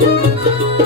Música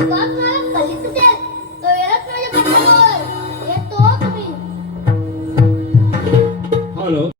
Bakma.